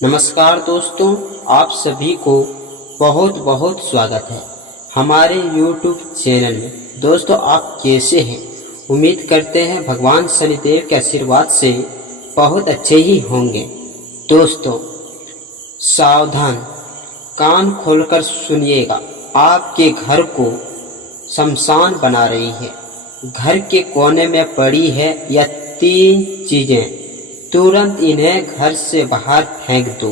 नमस्कार दोस्तों, आप सभी को बहुत बहुत स्वागत है हमारे YouTube चैनल में। दोस्तों, आप कैसे हैं? उम्मीद करते हैं भगवान शनिदेव के आशीर्वाद से बहुत अच्छे ही होंगे। दोस्तों, सावधान, कान खोलकर सुनिएगा। आपके घर को शमशान बना रही है। घर के कोने में पड़ी है यह 3 चीजें। तुरंत इन्हें घर से बाहर फेंक दो,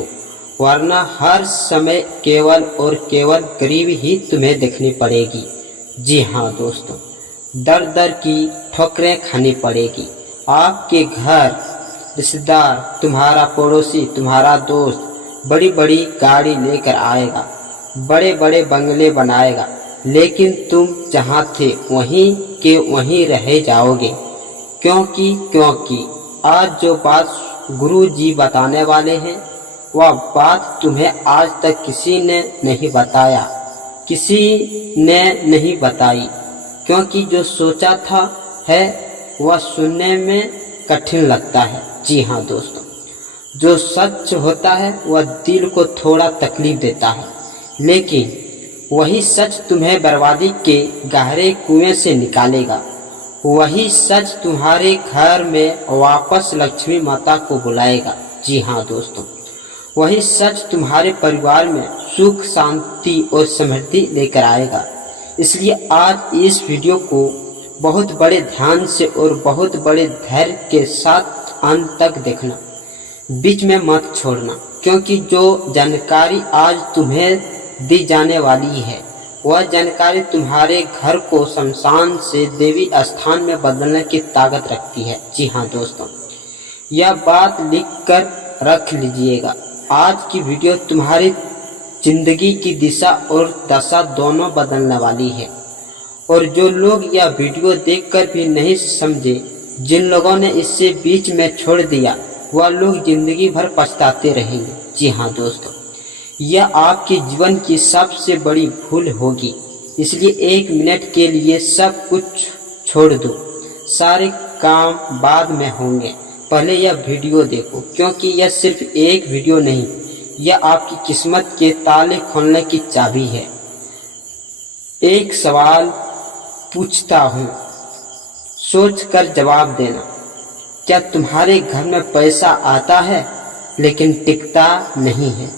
वरना हर समय केवल और केवल गरीबी ही तुम्हें देखनी पड़ेगी। जी हाँ दोस्तों, दर दर की ठोकरें खानी पड़ेगी। आपके घर रिश्तेदार, तुम्हारा पड़ोसी, तुम्हारा दोस्त बड़ी बड़ी गाड़ी लेकर आएगा, बड़े बड़े बंगले बनाएगा, लेकिन तुम जहाँ थे वहीं के वहीं रह जाओगे। क्योंकि आज जो बात गुरु जी बताने वाले हैं, वह बात तुम्हें आज तक किसी ने नहीं बताई, क्योंकि जो सोचा था है वह सुनने में कठिन लगता है। जी हाँ दोस्तों, जो सच होता है वह दिल को थोड़ा तकलीफ देता है, लेकिन वही सच तुम्हें बर्बादी के गहरे कुएं से निकालेगा। वही सच तुम्हारे घर में वापस लक्ष्मी माता को बुलाएगा। जी हाँ दोस्तों, वही सच तुम्हारे परिवार में सुख, शांति और समृद्धि लेकर आएगा। इसलिए आज इस वीडियो को बहुत बड़े ध्यान से और बहुत बड़े धैर्य के साथ अंत तक देखना, बीच में मत छोड़ना, क्योंकि जो जानकारी आज तुम्हें दी जाने वाली है वह जानकारी तुम्हारे घर को शमशान से देवी स्थान में बदलने की ताकत रखती है। जी हाँ दोस्तों, यह बात लिख कर रख लीजिएगा। आज की वीडियो तुम्हारी जिंदगी की दिशा और दशा दोनों बदलने वाली है। और जो लोग यह वीडियो देखकर भी नहीं समझे, जिन लोगों ने इसे बीच में छोड़ दिया, वह लोग जिंदगी भर पछताते रहेंगे। जी हाँ दोस्तों, यह आपके जीवन की सबसे बड़ी भूल होगी। इसलिए 1 मिनट के लिए सब कुछ छोड़ दो, सारे काम बाद में होंगे। पहले यह वीडियो देखो, क्योंकि यह सिर्फ एक वीडियो नहीं, यह आपकी किस्मत के ताले खोलने की चाबी है। एक सवाल पूछता हूँ, सोच कर जवाब देना। क्या तुम्हारे घर में पैसा आता है लेकिन टिकता नहीं है?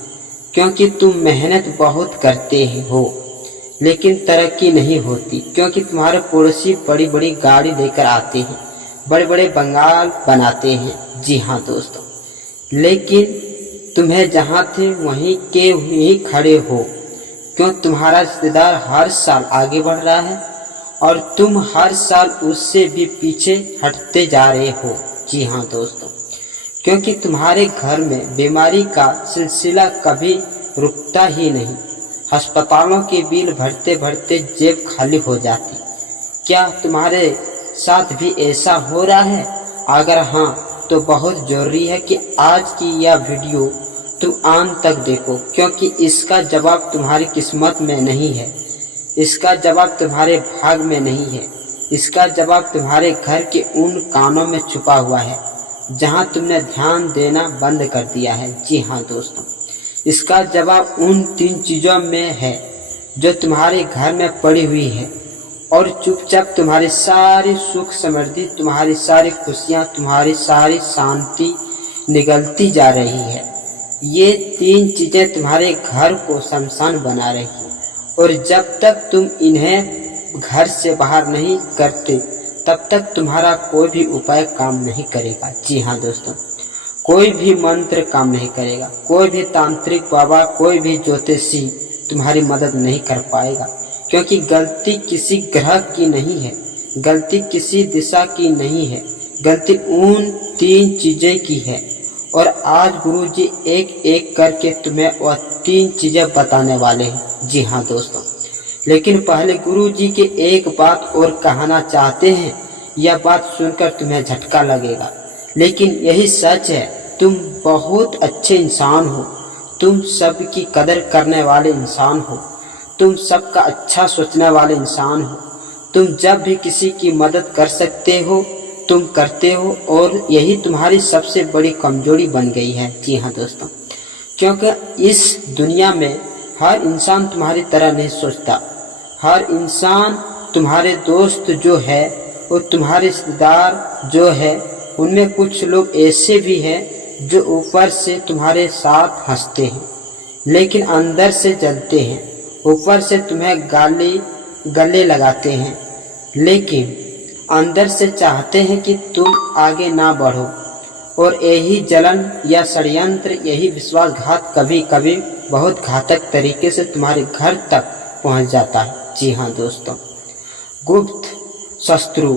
क्योंकि तुम मेहनत बहुत करते हो लेकिन तरक्की नहीं होती। क्योंकि तुम्हारे पड़ोसी बड़ी बड़ी गाड़ी लेकर आते हैं, बड़े बड़े बंगाल बनाते हैं। जी हाँ दोस्तों, लेकिन तुम्हें जहाँ थे वहीं के वहीं खड़े हो। क्यों? तुम्हारा रिश्तेदार हर साल आगे बढ़ रहा है और तुम हर साल उससे भी पीछे हटते जा रहे हो। जी हाँ दोस्तों, क्योंकि तुम्हारे घर में बीमारी का सिलसिला कभी रुकता ही नहीं। अस्पतालों के बिल भरते भरते जेब खाली हो जाती। क्या तुम्हारे साथ भी ऐसा हो रहा है? अगर हाँ, तो बहुत जरूरी है कि आज की यह वीडियो तुम अंत तक देखो, क्योंकि इसका जवाब तुम्हारी किस्मत में नहीं है, इसका जवाब तुम्हारे भाग में नहीं है, इसका जवाब तुम्हारे घर के उन कानों में छुपा हुआ है जहां तुमने ध्यान देना बंद कर दिया है। जी हाँ दोस्तों, इसका जवाब उन 3 चीजों में है जो तुम्हारे घर में पड़ी हुई है और चुपचाप तुम्हारी सारी सुख समृद्धि, तुम्हारी सारी खुशियां, तुम्हारी सारी शांति निगलती जा रही है। ये 3 चीजें तुम्हारे घर को शमशान बना रही है, और जब तक तुम इन्हें घर से बाहर नहीं करते तब तक तुम्हारा कोई भी उपाय काम नहीं करेगा। जी हाँ दोस्तों, कोई भी मंत्र काम नहीं करेगा, कोई भी तांत्रिक बाबा, कोई भी ज्योतिषी तुम्हारी मदद नहीं कर पाएगा। क्योंकि गलती किसी ग्रह की नहीं है, गलती किसी दिशा की नहीं है, गलती उन 3 चीजें की है। और आज गुरु जी एक एक करके तुम्हें वह 3 चीजें बताने वाले हैं। जी हाँ दोस्तों, लेकिन पहले गुरु जी के एक बात और कहना चाहते हैं। यह बात सुनकर तुम्हें झटका लगेगा, लेकिन यही सच है। तुम बहुत अच्छे इंसान हो, तुम सबकी कदर करने वाले इंसान हो, तुम सबका अच्छा सोचने वाले इंसान हो। तुम जब भी किसी की मदद कर सकते हो तुम करते हो, और यही तुम्हारी सबसे बड़ी कमजोरी बन गई है। जी हाँ दोस्तों, क्योंकि इस दुनिया में हर इंसान तुम्हारी तरह नहीं सोचता। हर इंसान, तुम्हारे दोस्त जो है और तुम्हारे रिश्तेदार जो है, उनमें कुछ लोग ऐसे भी हैं जो ऊपर से तुम्हारे साथ हंसते हैं लेकिन अंदर से जलते हैं। ऊपर से तुम्हें गले लगाते हैं लेकिन अंदर से चाहते हैं कि तुम आगे ना बढ़ो। और यही जलन या षड्यंत्र, यही विश्वासघात कभी कभी बहुत घातक तरीके से तुम्हारे घर तक पहुंच जाता है। जी हाँ दोस्तों, गुप्त शत्रु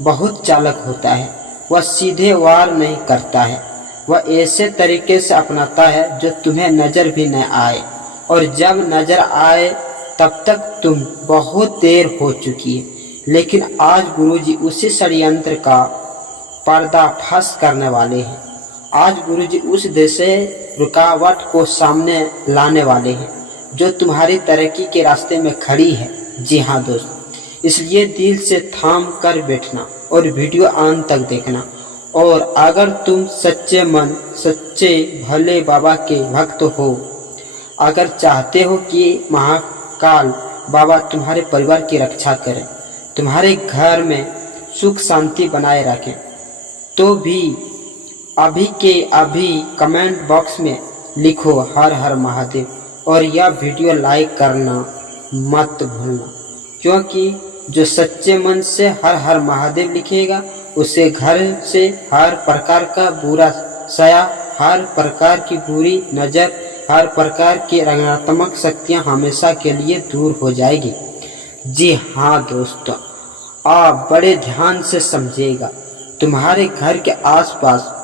बहुत चालाक होता है। वह सीधे वार नहीं करता है, वह ऐसे तरीके से अपनाता है जो तुम्हें नज़र भी न आए, और जब नज़र आए तब तक तुम बहुत देर हो चुकी है। लेकिन आज गुरुजी उसी षड्यंत्र का पर्दाफाश करने वाले हैं। आज गुरुजी उस दिशा रुकावट को सामने लाने वाले हैं जो तुम्हारी तरक्की के रास्ते में खड़ी है। जी हाँ दोस्तों, इसलिए दिल से थाम कर बैठना और वीडियो अंत तक देखना। और अगर तुम सच्चे मन, सच्चे भले बाबा के भक्त हो, अगर चाहते हो कि महाकाल बाबा तुम्हारे परिवार की रक्षा करें, तुम्हारे घर में सुख शांति बनाए रखें, तो भी अभी के अभी कमेंट बॉक्स में लिखो हर हर महादेव, और यह वीडियो लाइक करना मत भूलना। क्योंकि जो सच्चे मन से हर हर महादेव लिखेगा, उसे घर से हर प्रकार का बुरा साया, हर प्रकार की बुरी नज़र, हर प्रकार की ऋणात्मक शक्तियाँ हमेशा के लिए दूर हो जाएगी। जी हाँ दोस्तों, आप बड़े ध्यान से समझिएगा। तुम्हारे घर के आसपास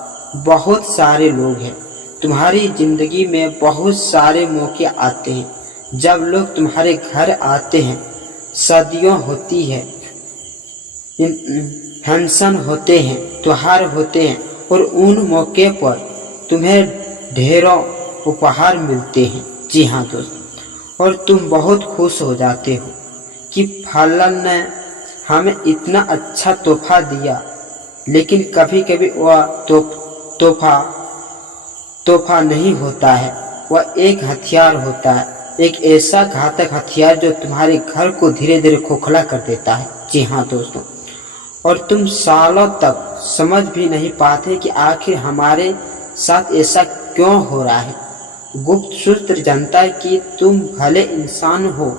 बहुत सारे लोग हैं। तुम्हारी ज़िंदगी में बहुत सारे मौके आते हैं। जब लोग तुम्हारे घर आते हैं, शादियाँ होती है, फंक्शन होते हैं, त्योहार होते हैं, और उन मौके पर तुम्हें ढेरों उपहार मिलते हैं। जी हाँ दोस्तों, और तुम बहुत खुश हो जाते हो कि फलन ने हमें इतना अच्छा तोहफा दिया। लेकिन कभी कभी वह तोहफा नहीं होता है, वह एक हथियार होता है, एक ऐसा घातक हथियार जो तुम्हारे घर को धीरे धीरे खोखला कर देता है। जी हाँ दोस्तों, और तुम सालों तक समझ भी नहीं पाते कि आखिर हमारे साथ ऐसा क्यों हो रहा है। गुप्त सूत्र जानता है कि तुम भले इंसान हो,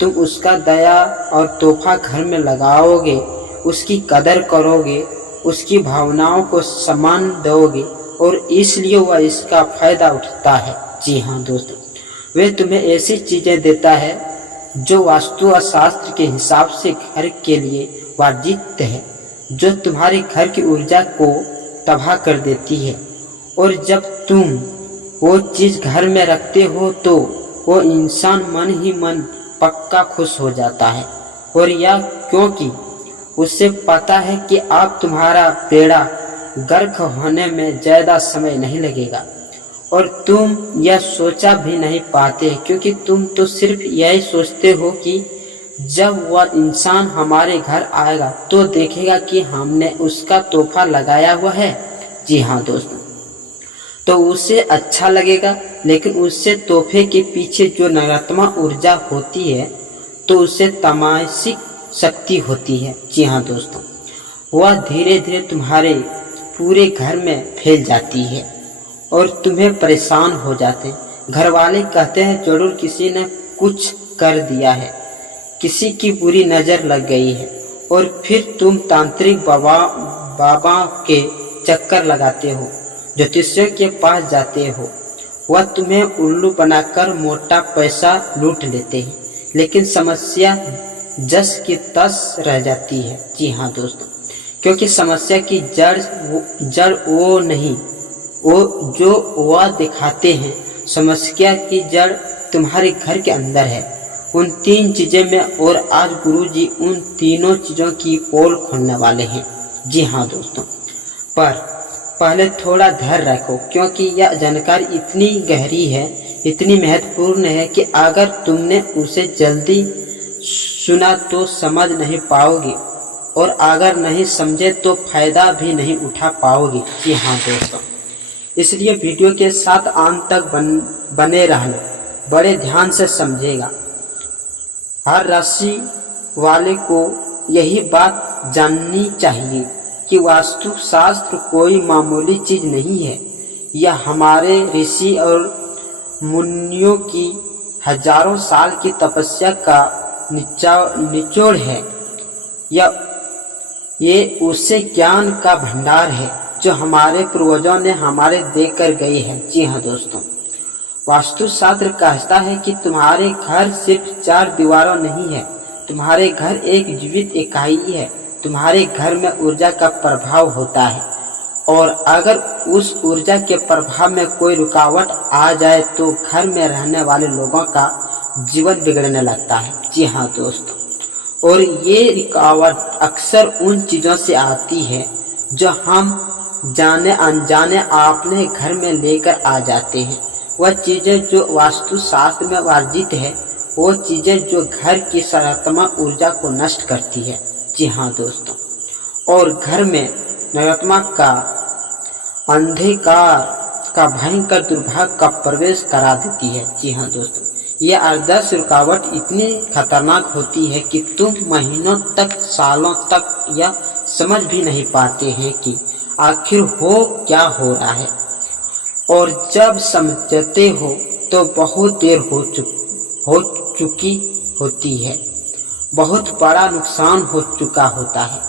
तुम उसका दया और तोहफा घर में लगाओगे, उसकी कदर करोगे, उसकी भावनाओं को सम्मान दोगे, और इसलिए वह इसका फायदा उठाता है। जी हाँ दोस्तों, वे तुम्हें ऐसी चीज़ें देता है जो वास्तु और शास्त्र के हिसाब से घर के लिए वर्जित है, जो तुम्हारे घर की ऊर्जा को तबाह कर देती है। और जब तुम वो चीज़ घर में रखते हो तो वो इंसान मन ही मन पक्का खुश हो जाता है। और यह क्योंकि उसे पता है कि आप तुम्हारा बेड़ा गर्क होने में ज़्यादा समय नहीं लगेगा। और तुम यह सोचा भी नहीं पाते, क्योंकि तुम तो सिर्फ यही सोचते हो कि जब वह इंसान हमारे घर आएगा तो देखेगा कि हमने उसका तोहफा लगाया हुआ है। जी हाँ दोस्तों, तो उसे अच्छा लगेगा। लेकिन उससे तोहफे के पीछे जो नकारात्मक ऊर्जा होती है, तो उसे तमाशिक शक्ति होती है। जी हाँ दोस्तों, वह धीरे धीरे तुम्हारे पूरे घर में फैल जाती है और तुम्हें परेशान हो जाते हैं। घर वाले कहते हैं जरूर किसी ने कुछ कर दिया है, किसी की बुरी नज़र लग गई है। और फिर तुम तांत्रिक बाबा के चक्कर लगाते हो, ज्योतिषियों के पास जाते हो, वह तुम्हें उल्लू बनाकर मोटा पैसा लूट लेते हैं। लेकिन समस्या जस की तस रह जाती है। जी हाँ दोस्तों, क्योंकि समस्या की जड़ वो नहीं, वो जो वह दिखाते हैं। समस्या की जड़ तुम्हारे घर के अंदर है, उन 3 चीज़ें में। और आज गुरुजी उन तीनों चीज़ों की पोल खोलने वाले हैं। जी हाँ दोस्तों, पर पहले थोड़ा धैर्य रखो, क्योंकि यह जानकारी इतनी गहरी है, इतनी महत्वपूर्ण है कि अगर तुमने उसे जल्दी सुना तो समझ नहीं पाओगे, और अगर नहीं समझे तो फायदा भी नहीं उठा पाओगे। जी हाँ दोस्तों, इसलिए वीडियो के साथ अंत तक बने रहना, बड़े ध्यान से समझेगा। हर राशि वाले को यही बात जाननी चाहिए कि वास्तु शास्त्र कोई मामूली चीज नहीं है। यह हमारे ऋषि और मुनियों की हजारों साल की तपस्या का निचोड़ है। ये उसे ज्ञान का भंडार है जो हमारे पूर्वजों ने हमारे देकर गए हैं। जी हाँ दोस्तों, वास्तु शास्त्र कहता है कि तुम्हारे घर सिर्फ 4 दीवारों नहीं है, तुम्हारे घर एक जीवित इकाई है। तुम्हारे घर में ऊर्जा का प्रभाव होता है और अगर उस ऊर्जा के प्रभाव में कोई रुकावट आ जाए तो घर में रहने वाले लोगों का जीवन बिगड़ने लगता है। जी हाँ दोस्तों, और ये रुकावट अक्सर उन चीज़ों से आती है जो हम जाने अनजाने अपने घर में लेकर आ जाते हैं। वह चीज़ें जो वास्तु शास्त्र में वर्जित है, वो चीज़ें जो घर की सकारात्मक ऊर्जा को नष्ट करती है। जी हाँ दोस्तों, और घर में नकारात्मक का अंधकार का भयंकर दुर्भाग्य का प्रवेश करा देती है। जी हाँ दोस्तों, ये आदर्श रुकावट इतनी खतरनाक होती है कि तुम महीनों तक, सालों तक यह समझ भी नहीं पाते हैं कि आखिर क्या हो रहा है, और जब समझते हो तो बहुत देर हो चुकी होती है, बहुत बड़ा नुकसान हो चुका होता है।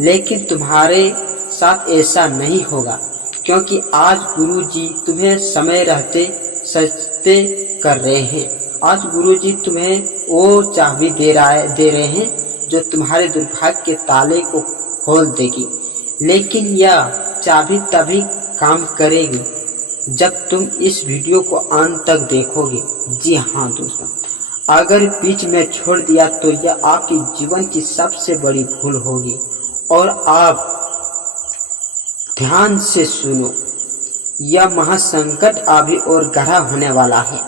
लेकिन तुम्हारे साथ ऐसा नहीं होगा, क्योंकि आज गुरुजी तुम्हें समय रहते सजते कर रहे हैं। आज गुरुजी तुम्हें वो चाबी दे रहे हैं जो तुम्हारे दुर्भाग्य के ताले को खोल देगी। लेकिन यह चाबी तभी काम करेगी जब तुम इस वीडियो को अंत तक देखोगे। जी हाँ दोस्तों, अगर बीच में छोड़ दिया तो यह आपके जीवन की सबसे बड़ी भूल होगी। और आप ध्यान से सुनो, यह महासंकट अभी और गहरा होने वाला है,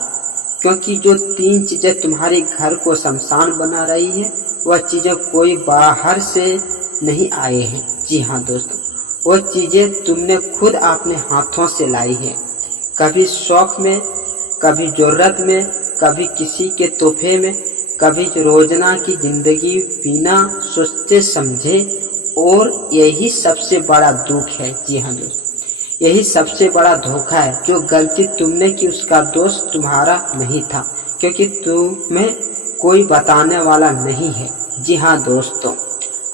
क्योंकि जो 3 चीजें तुम्हारे घर को शमशान बना रही है, वह चीजें कोई बाहर से नहीं आए हैं। जी हाँ दोस्तों, वो चीजें तुमने खुद अपने हाथों से लाई है, कभी शौक में, कभी जरूरत में, कभी किसी के तोहफे में, कभी रोजाना की जिंदगी बिना सोचे समझे। और यही सबसे बड़ा दुख है। जी हाँ दोस्तों, यही सबसे बड़ा धोखा है। जो गलती तुमने की उसका दोष तुम्हारा नहीं था, क्योंकि तुम्हें कोई बताने वाला नहीं है। जी हाँ दोस्तों,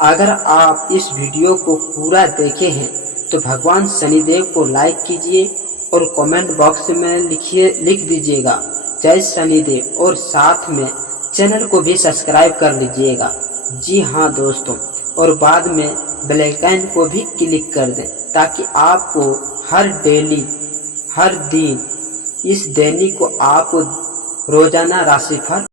अगर आप इस वीडियो को पूरा देखे हैं तो भगवान शनिदेव को लाइक कीजिए और कमेंट बॉक्स में लिख दीजिएगा जय शनिदेव, और साथ में चैनल को भी सब्सक्राइब कर लीजिएगा। जी हाँ दोस्तों, और बाद में बेल आइकन को भी क्लिक कर दें ताकि आपको हर दिन इस दैनिक को आपको रोजाना राशिफल